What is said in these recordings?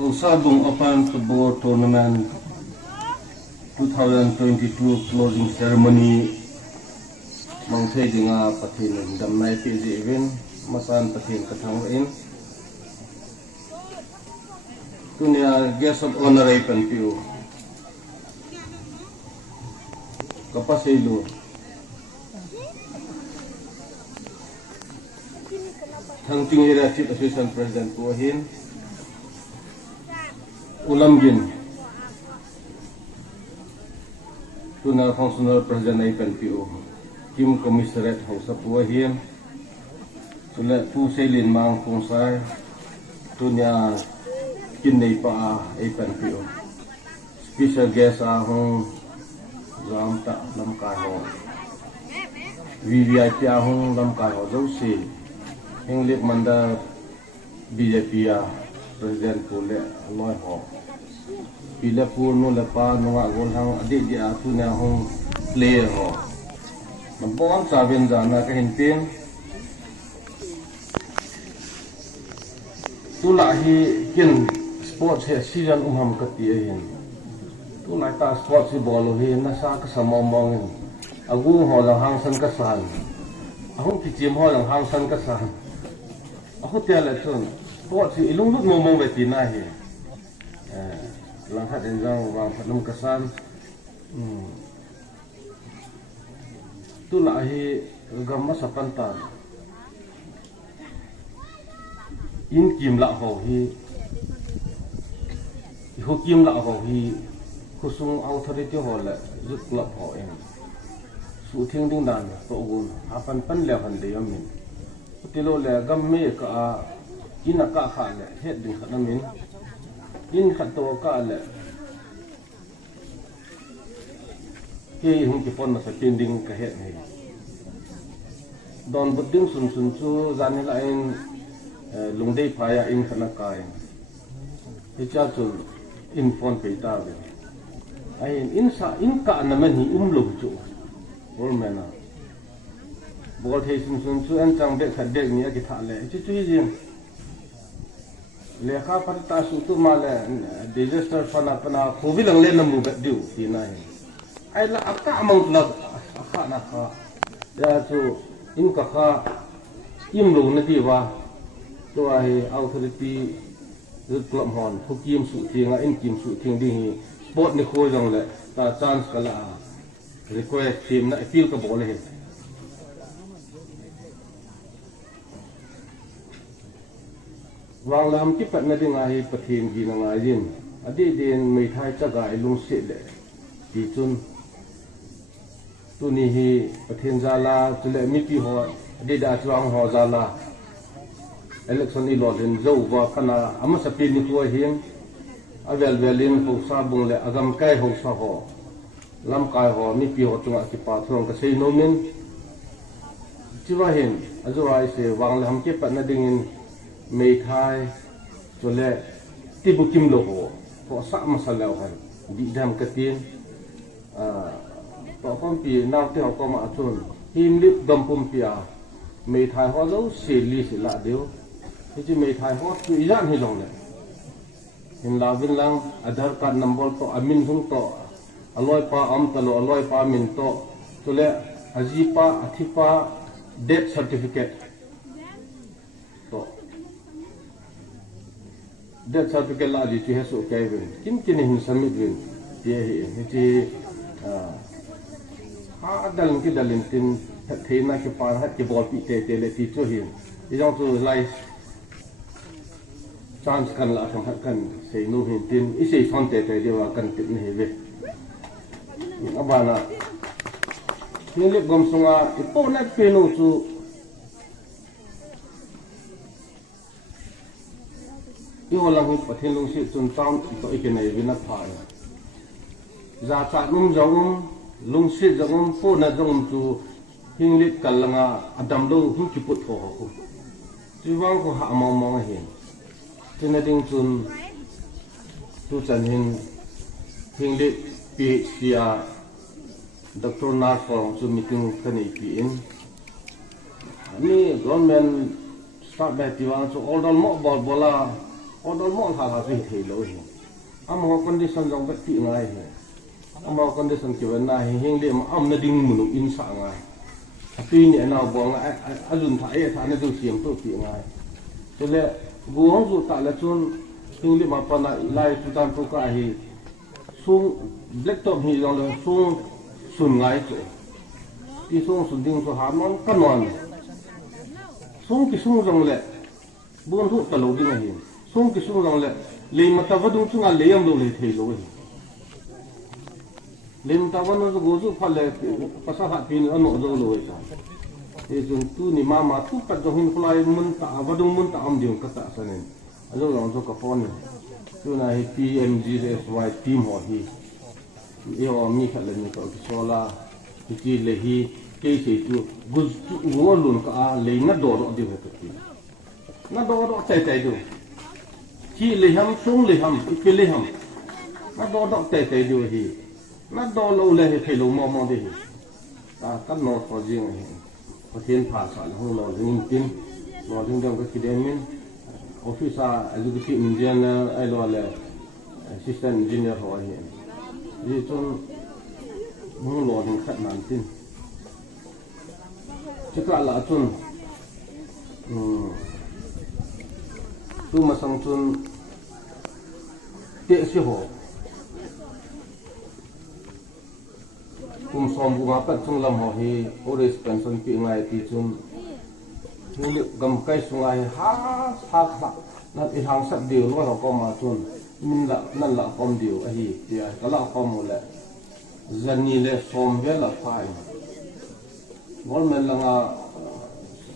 Sabung Open Football Tournament 2022 closing ceremony mangthei dinga pathin damnai PG event masan pathin kathang in tunia guest of honor ay panpiu kapasilu thang tingira chief assistant president Puahin Ulamgin tuna functional president ay panpiu Kim Commissionerate Hausa Puahin sulat pu selin mang pungsai tunya kinai pa ay panpiu special guest ahong ram ta lam kai ho VVIP ahong lam kai ho zo si English manda BJP president pule aloi ho pila pu no la pa no nga gol hang adi dia tunya hong player ho Mabon sabin jana ka hintin tulahi kin sports he season umham kati hin tulai ta sports ball hi na sa ka samomong agu ho la hang san ka san ahong kichim ho lang hang san ka san aho tia la chun sports ilung lut momong beti na hi lang hat enjang wang phanum ka san tulahi gamma sapantan in kim la ho hi ho kim la ho hi khusung authority ho la zut club ho em su thing ding dan to gun apan pan le han de yamin utilo le gamme ka ina ka kha le het ding khanamin in khat to ka le ke hung ki pon ma sa tinding ka het nei don buding sun sun chu zani la in lungdei phaya in khana ka in cha chu in phone pe ta ve ai in sa in ka na man hi lu chu bol mena bol thei sun sun chu an chang be khat de ni a ki tha le chu chu ji le kha par ta su tu ma le disaster fana pana khobi lang le namu be du ti na ai la aka among la akha na kha ya chu in ka kha im lu na di wa to ai authority rut klom hon thu kim su thing a in kim su thing ding sport ni khoi jong le ta chance kala request team na appeal ka bol he wang lam ki pat na ding a hi pathin gi na ngai jin adi den mai thai cha ga lung se le ti chun tu ni hi pathin zala chule mi pi ho adi da chuang ho zala election ni lo den zo wa kana ama sa pi ni ko hiang avel velin ho sa bung le agam kai ho sa ho lam kai ho mi pi ho chunga ki pa throng ka sei no min chiwa hin azu ai se wang lam ke pat na ding in mei thai chule ti bu kim lo ho ko sa ma sa lao han di dam ka tin to kom pi naw te ho ko ma chun him lip dam pum pia mei thai ho lo se li se la deu ji mei thai ho tu iran hi long le in la vin lang aadhar card number to amin hung to aloi pa am talo aloi pa min to chule ajipa athipa death certificate to death certificate la ji chi hesu kai vin kin hin submit vin ye hi ji ha dal ki dalin tin theina ki par hat ki bol pi te le ti chu hin i jong tu lai chance kan la thang kan sei nu hin tin i sei thon te dewa kan tin he ve abana ni le gom sunga i po na pe nu chu i holang hu pathin lung si chun town to i ke nei vina pha za cha num jong lung si jong po na jong chu hinglit kalanga adam do hu ki put ho ho chi wang ko ha mong mong hin tin ding chun tu chan hin hinglit PhD Dr. Narfong chu meeting kani pi in ni government start back ti wang chu all mo bol bola ở đó mong thà về thầy lối amo condition trong bất kỳ ngay amo condition kiểu này hiện điểm âm nó đinh mùng in sang ngay tuy nhiên nào bỏ ngay dùng thái nó dùng xiêm tôi bị ngay cho nên guông dù tại là chun hiện điểm mà phần lại chúng ta có cái gì xuống black top thì rằng là xuống sùn ngay chỗ đi xuống sùn đinh số hàm nó cân non xuống cái xuống rằng là buôn thuốc tàu đi ngay xuống cái xuống rằng là lấy mà ta vẫn đúng chung là lấy em đồ lấy thầy rồi lấy mà ta vẫn nói là gấu phải là phát sát pin ở nội rồi rồi thì chúng tu ni mà tu bắt cho hình phải muốn ta vẫn đúng muốn ta am điều cái ta sao nên rồi làm cho cái phone này chỗ này PMGSY team họ hi yêu mi phải là những cái solar cái lấy hi cái gì tu gấu luôn cả lấy nó đồ đó đi hết rồi nó đồ đó chạy chạy được chỉ lấy ham xuống lấy ham ít lấy ham nó đo đo tệ tệ điều gì nó đo lâu lấy phải lâu mò mò đi các nốt có riêng có thiên phá sản không lo riêng tin lo riêng trong cái kia mình officer education engineer ai lo là assistant engineer hỏi hiện vì trong không lo riêng khát nạn tin chỉ cả là trong tu mà sang chun tiện sĩ hộ cùng xóm cùng áp trong làm họ thì ores pension bị ngay thì chun nhưng liệu cầm cây xuống ngay ha nó thì hàng sắp điều nó là con mà chun nên là con điều ấy thì cái là con một lệ dân như lệ xóm về là phải ngón mình là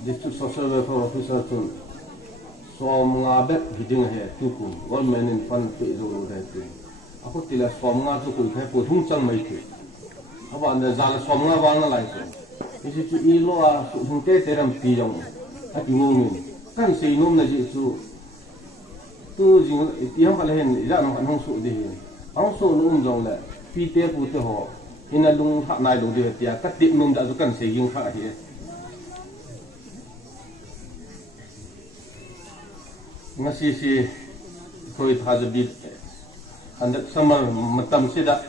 district social welfare officer chun xóm ngã bếp thì đừng hệ tu cùng ngón mình nên phân bị rồi đấy thì aku tidak xóm ngã tu cùng hay phổ thông chẳng mấy thì các bạn là ra là xóm ngã vang lại rồi cái chuyện ý lo sự thông tết để làm gì rồi cái ngon mình cái gì nôm là gì chứ tu gì thì không phải là hiện ra nó không sụt đi không sụt nó rồi là phi tế phụ tế họ hiện là đúng hạn này đúng điều thì các tiệm nôm đã có cần sử dụng khác thì ngay khi thôi thay vì anh được summer mà tâm sẽ đã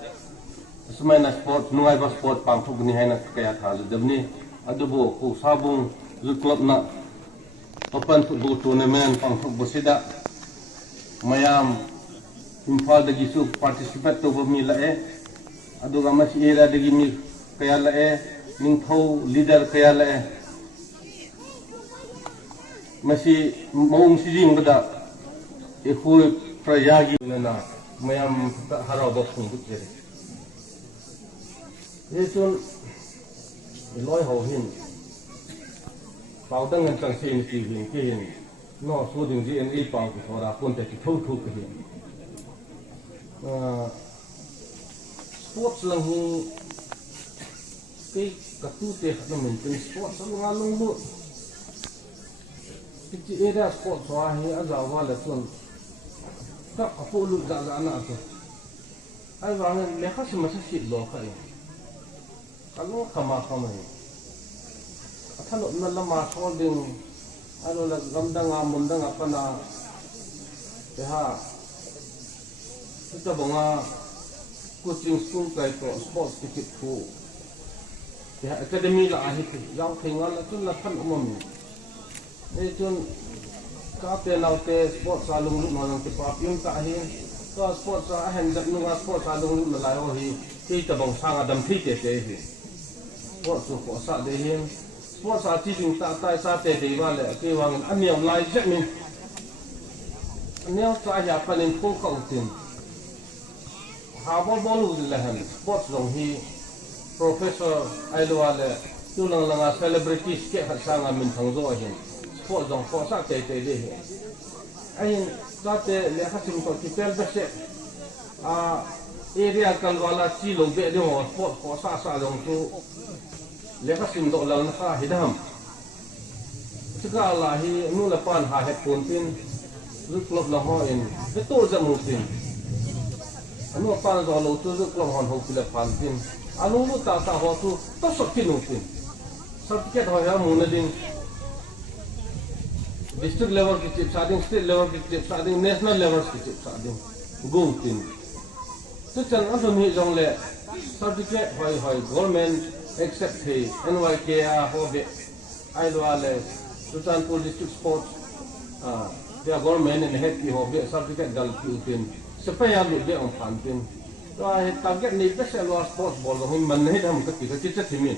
semai na sport nungai ba sport pang thuk ni hai na kaya tha jab ni adubo ko sabung zu club na open football tournament pang thuk bosida mayam imphal dagi su participate to mi la e aduga mas era dagi mi kaya la e ningthau leader kaya la e masi maung si jing bada e khoi prayagi na mayam harau ba phung bu jere thế chun lối hồ hiền bảo tăng ngân trang xin chỉ hiền kia hiền nó số đường gì anh ấy bảo thì họ đã quân thể thì thâu thu cái hiền sports là hiền cái tu tiệc nó mìnhเป็น sports nó ngang lung lụa cái gì đó sports hóa hiền ở giàu hóa là chun các phụ nữ già già nào thôi ai vào nên lấy hết mà sẽ xịt lọ cái kalau kamaท่านนั่นละมาชอบดึงอะไรละกำดังมุนดังapa na ya kita bunga coaching school kai to sports ticket ku ya academy la ahit yang thingal la tun la than umum ni tun ka pe nau te sports salung lu nang te pa pyung ta hi ka sports a hen dak nu sports salung lu la lai ho hi ti ta bang sang adam thi te te hi sports ko sa de hin sports sa ti jing ta tai sa te de wa le ke wang an niam lai jet min neo sa ya pa len ko ko tin ha bo bo lu le han sports long hi professor ai lo le tu lang lang celebrities ke ha sa nga min thang zo hin sports long ko sa te te de hi ai sa te le ha sim ko ti tel ba se a area kal wala chi lo be de ho sports ko sa long tu leka sim do lang na hidam chika la hi nu la pan ha het pun tin lu klop la ho in de to jamu tin anu pan do lo tu lu klop hon ho pila pan tin anu lu ta ho tu to sok tin tin sab ke ho ya mu na din district level ki chip sading, state level ki chip sading, national level ki chip sading, go tin. So chan adun hi jong le certificate hoi government accept he NYKA hobe ailwa le Sultanpur district sports their government and head ki hobe certificate dal ki tin sepaya lu de on phan tin to ai target ni best alwa sports ball ho man nei dam ka ti thimin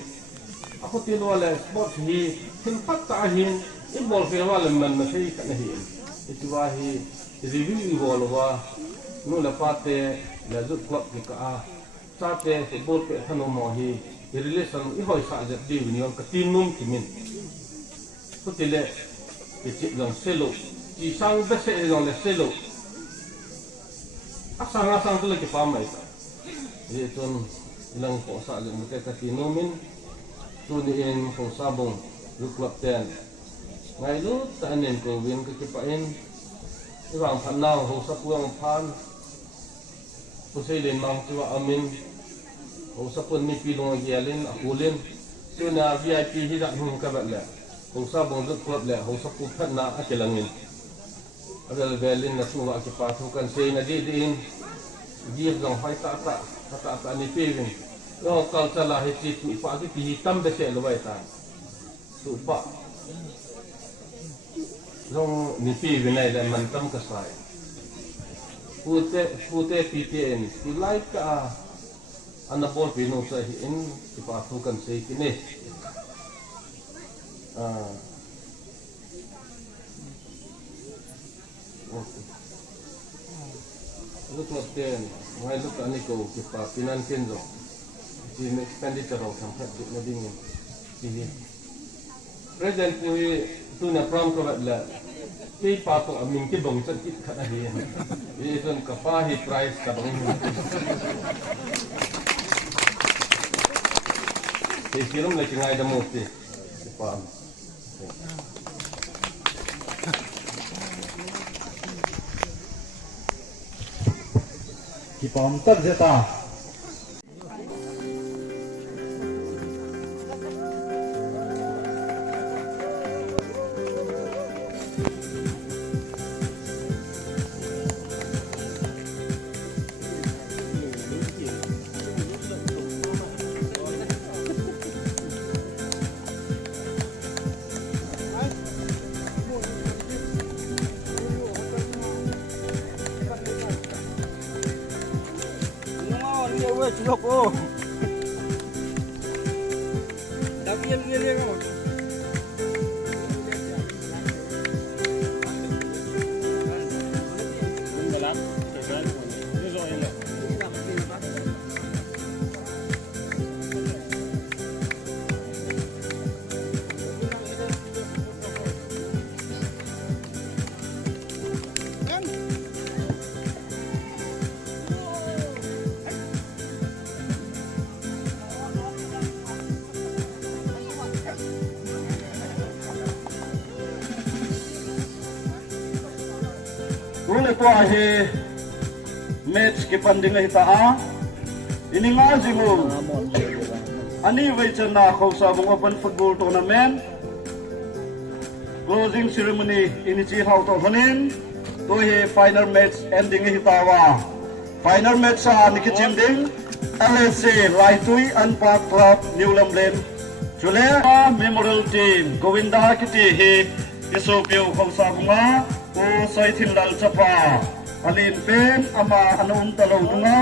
ako ti lo le sports hi tin pat ta hin I ball fe wala man na sei ka nahi itu wa hi review ball wa nu la pate la zut club ki ka sa te football pe thano mo hi relation I hoi sa jat di ni ka team num timin ko ti le ki chi long selo ki sang be se long le selo asang tu le ki pa mai ta ye ton ilang ko sa le mo ka team numin tu ni en ko sabong club ten ngày lúc tại nền cầu viên cái pain cái vàng phản nào hồ sắp quang phan hồ xây lên mang cái vàng amin hồ sắp quân mi pi long gia lên lên cho na VIP hi đặt hung cái bạn lẹ hồ sắp bong rất club lẹ hồ sắp cũng phát na cái langin ada levelin na semua cái pa thu kan sei na di in dia dong hai ta ni pevin lo kal chala hi chi tu pa cái hitam be se lo bai ta tu pa Long ni pi vinay dan mantam kasay. Pute PTN. Ti like ka anapol pino sa hin ipatukan sa ikini. Look what then. Why look ani ko kipa pinansin do. Ti expenditure of sampai na dingin. Ti present tu na prom ko la ti pa to amin ki bong chan kit khana hi ye ton ka pa hi price ka bang ti film la kingai da mo ti pa ki pom tak jeta Chụp ô. Đặc biệt nghe không? Không được lắm. Để ra nó rồi này. Rule po ahi match ke panding hita a ini nga jingu ani waicha na khosa bung open football tournament closing ceremony ini chi hau to hanin to he final match ending hita wa final match sa ni kichim ding LSC Laitui Anpa Club New Lamlen Chule Memorial Team Govinda kiti he isopio khosa bunga o sai thil dal chapa alin pen ama anun talo dunga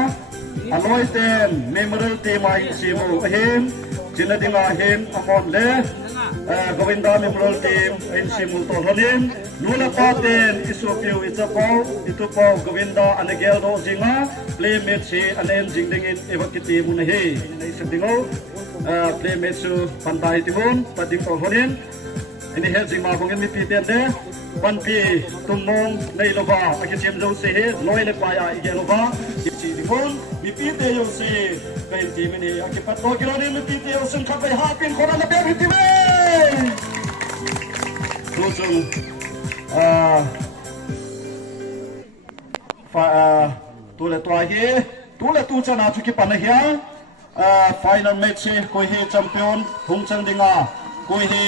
aloi ten memorial team ai simu ahem jinadinga hem amon le Govinda memorial team in simu to hanin nula paten isopio itapau itupau Govinda anegel do jinga play match si anen jingdingin evakiti munahi nei sabdingo play match su pantai timun pating to hanin ini hel jingma bongin mi piten de Panpi tumong nay loba akisim zo se he loy le paya igelova ichi dikon mipite yo se kay timini akipat to kirani mipite yo sun kapay hapin kora na per hitime tusung tule tu chana chuki panahya final match ko he champion hungchang dinga ko he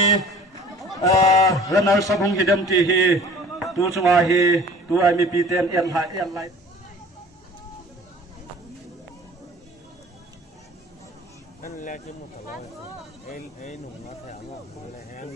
runner sabung hidam ti hi tu chunga hi tu ai mi pi10 en lai anh lẽ chứ một cái lối ấy nùng nó thèm nó lại em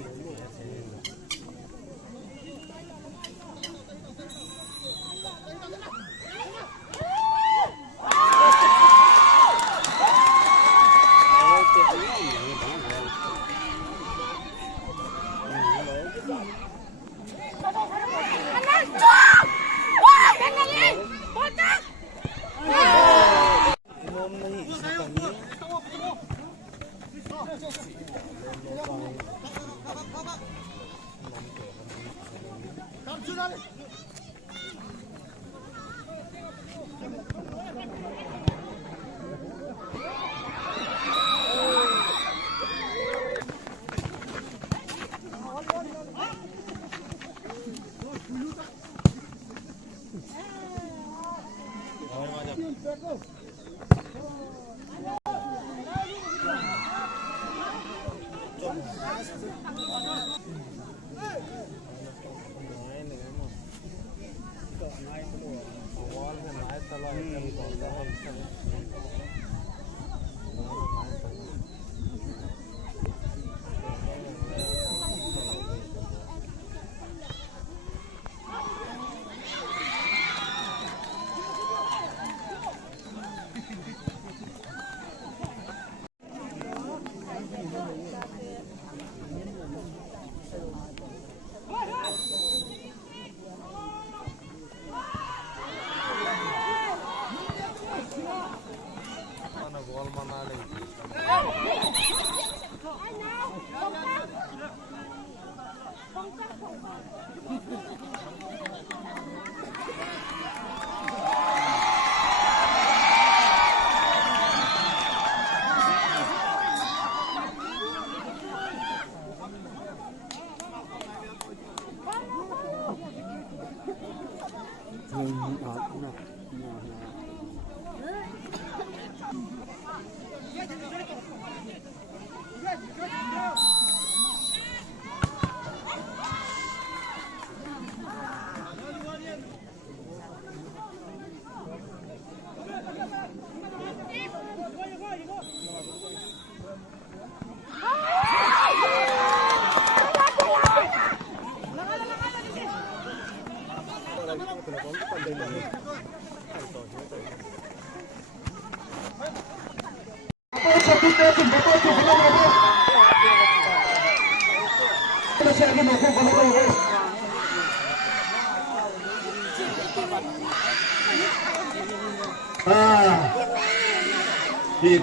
thì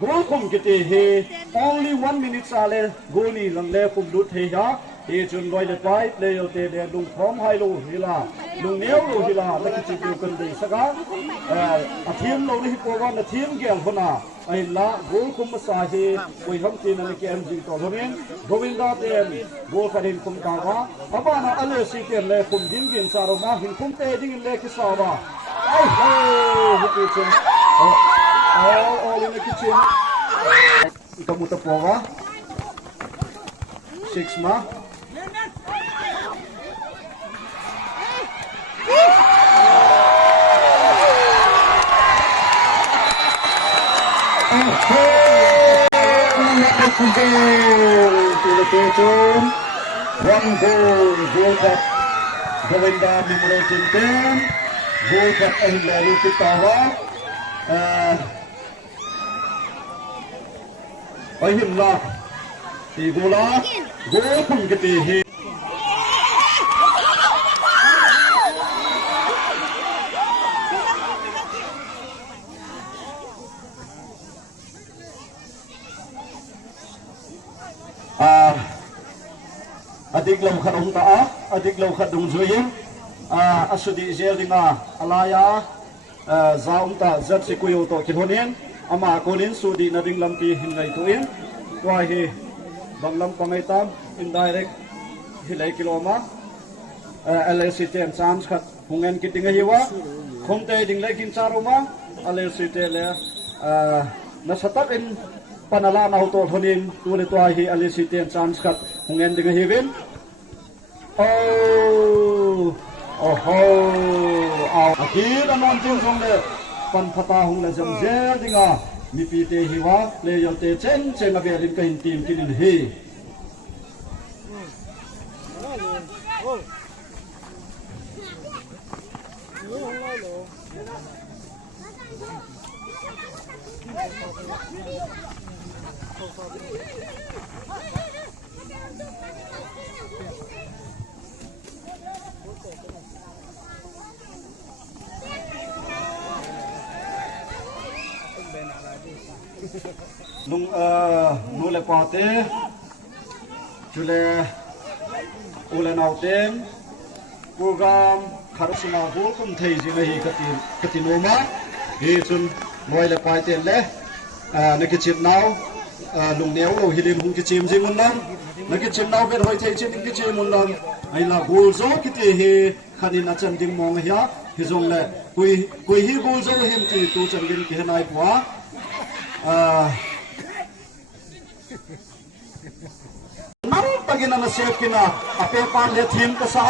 goal không kiti he only 1 minute sale goal ni lang le kum lut he ya he chun loi le pai play yo te le lung khom hai lo hila lung neu lo hila la ki chu kan dei saka a thiam lo ni ko wa na thiam gel hona ai la goal kum sa he koi ham tin na ke am jing to lomen govinda te goal karin kum ka wa aba na ale si te le kum din gin sa ro ma hin kum te ding le ki sa ba ai ho ki chun all in the kitchen. Kamu tapawa. 6 ma. One goal, goal that Govinda Memorial Center, goal that Ahila Tawa. Ở hiện là thì gỗ cùng cái tỷ hệ adik lam khadong ta adik lam khadong zoyin asudi zelinga alaya zaum ta zat sikuyo to kinhonen ama kolin sudi na ding lampi hinlai tuin tuai hi banglam pangaitam indirect hilai kiloma LCT chance khat hungen kitinga hiwa khomte ding lai kin charoma LCT le na satak in panala na ho to thonin tu le to hi ali siten chance kat hungen ding hi win oh ho au akir anon ting song le pan phata hung le jam je dinga mi pi te hi wa le yo te chen chen a be lim ka hin tim kin hi nung nu le pa te chule ule nau ten program kharusuna bol kum thei ji nahi katinoma he chun moi le pai ten le na ki chip nau lung neu lo hilim hung ki chim ji mun nam na ki chip nau bet hoi thei chin ki chim mun nam ai la bol zo ki te he khanin a chan ding mong ya hi zong le kui hi bol zo him ti tu chan din ki hanai kwa nang pagina na save kina ape pan le thim ka sa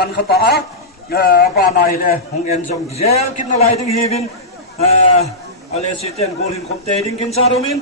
มันเขาต่อป่าไหนเลยหงเอ็นส่งเจ้ากินอะไรถึงฮีวินอะไรสิเต้นกูหินคมเตยดิ้งกินซาโรมิน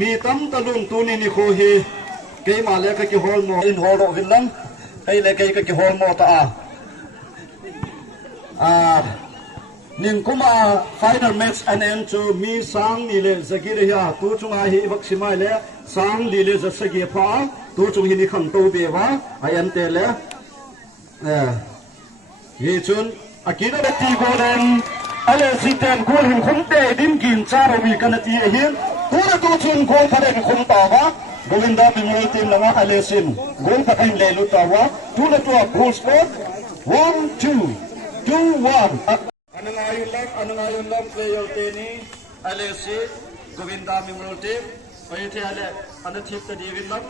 มีตั้มตะลุงตูนี่นี่โคฮีเกยมาเลยก็กี่ฮอลโมอินฮอลโรวินลังเกยเลยก็กี่ฮอลโมตานิงคุมาไฟนอลแมตช์อันเอ็นจูมีสังนี่เลยสกิริยาตูจงอาฮีวักซิมาเลยสังดีเลยจะสกิฟ้าตูจงฮินี่ขันตูเบวะไออันเตเลยยี่จุนอากิระเบตีโกเลนอะไรสิเตนกูหินคุ้มเตดิมกินซาโรวีกันตีเฮียตัวตัวชุนโกลพัดเองคงต่อวะโกวินดาเป็นมวยทีมละวะอเลซินโกลพัดเองเลลุต่อวะตัวตัวโกลสปอร์ต 1 2 2 1อันนั้นอายุเล็กอันนั้นอายุเล็กเพลย์เตนี่อเลซินโกวินดาเป็นมวยทีมไปที่อะไรอันนั้นทีมจะดีวินลับ